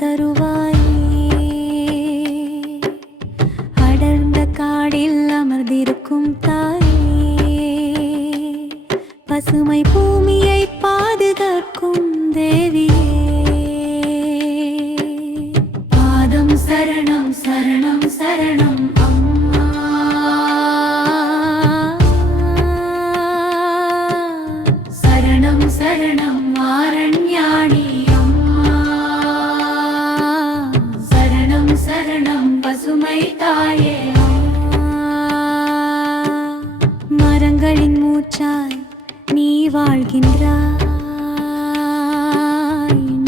அருள் தருவாயே. அடர்ந்த காடில் அமர்ந்திருக்கும் தாயே, பசுமை பூமியை பாதுகாக்கும் தேவியே, பாதம் சரணம் சரணம் சரணம் அம்மா. சரணம் சரணம் ஆரண்யாணி அம்மா. சரணம் சரணம் பசுமை தாயே. மரங்களின் மூச்சாய் நீ வாழ்கின்றாய்,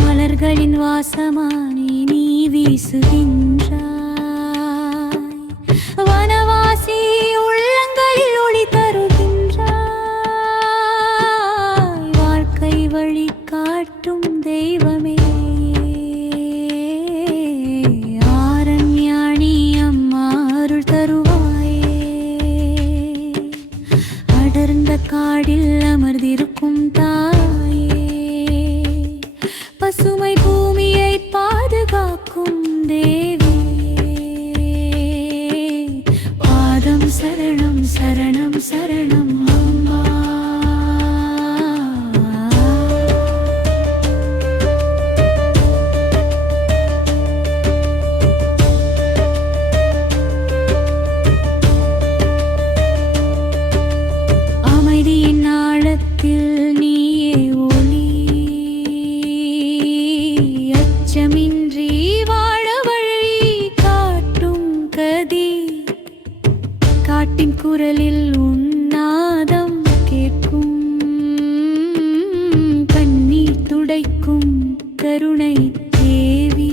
மலர்களின் வாசமானே நீ வீசுகின்றாய். வனவாசி உள்ளங்களில் ஒளி தருகின்றாய், வாழ்க்கை வழி காட்டும் தெய்வமே. ஆரண்யாணி அம்மா அருள் தருவாயே. அடர்ந்த காடில் அமர்ந்திருக்கும் தாயே, பசுமை பூமியை பாதுகாக்கும் தேவியே, பாதம் சரணம் சரணம் சரணம் அம்மா. அமைதியின் ஆழத்தில் நீயே ஒளி, அச்சமின்றி வாழ வழி காட்டும் கதி. காட்டின் குரலில் உன்னாதம் கேட்கும், கண்ணீர் துடைக்கும் கருணை தேவி.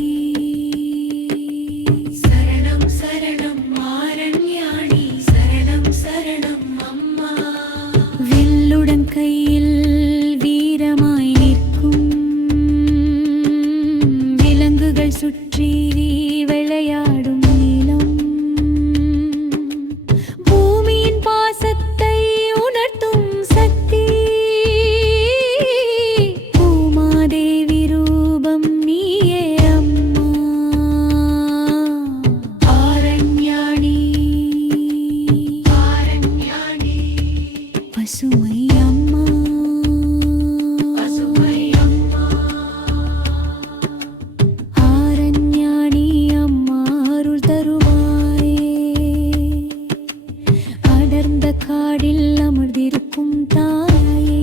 சரணம் சரணம் ஆரண்யாணி, சரணம் சரணம் அம்மா. வில்லுடன் கையில் வீரமாய் நிற்கும், விலங்குகள் சுற்றி விளையாடும் நிலம். பூமியின் பாசத்தை உணர்த்தும் சக்தி, பூமாதேவி ரூபம் நீயே அம்மா. ஆரண்யாணி ஆரண்யாணி பசுமை அம்மா. பசுமை அம்மா. ஆரண்யாணி அம்மா அருள் தருவாயே. அடர்ந்த காடில் அமர்ந்திருக்கும் தாயே.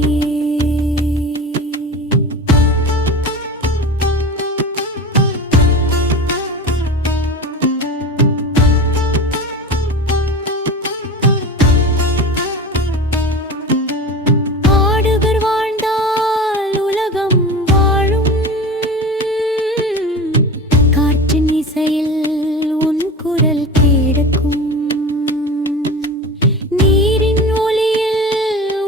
ஆடுவர் வாழ்ந்தால் உலகம் வாழும், காற்றின் இசையில் உன் குரல் கேட்கும். நீரின் ஒளியில்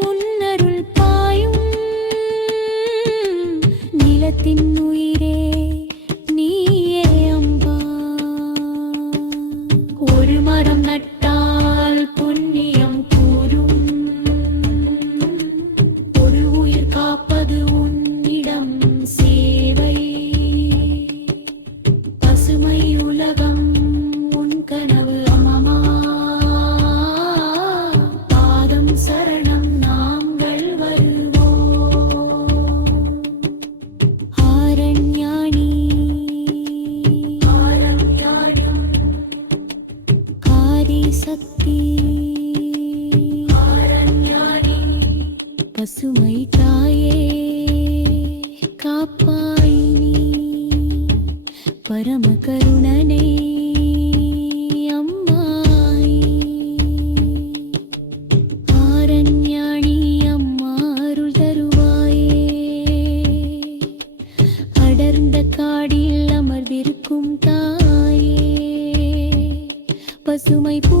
உன் அருள் பாயும், நிலத்தின் உயிரே நீயே அம்பா. ஒரு மரம் நட்டால் புண்ணியம் கூறும், ஒரு உயிர் காப்பது உன்னிடம் சேவை. பசுமை உலகம் உன் கனவு அம்மா. பாதம் சரணம் நாங்கள் வருவோம். ஆரண்யாணி ஆரண்யாணி காரி சக்தி. ஆரண்யாணி பசுமை தாயே, காப்பாய் நீ பரம கருணனே அம்மாய். ஆரண்யாணி அம்மா அருள் தருவாயே. அடர்ந்த காடில் அமர்ந்திருக்கும் தாயே, பசுமை பூ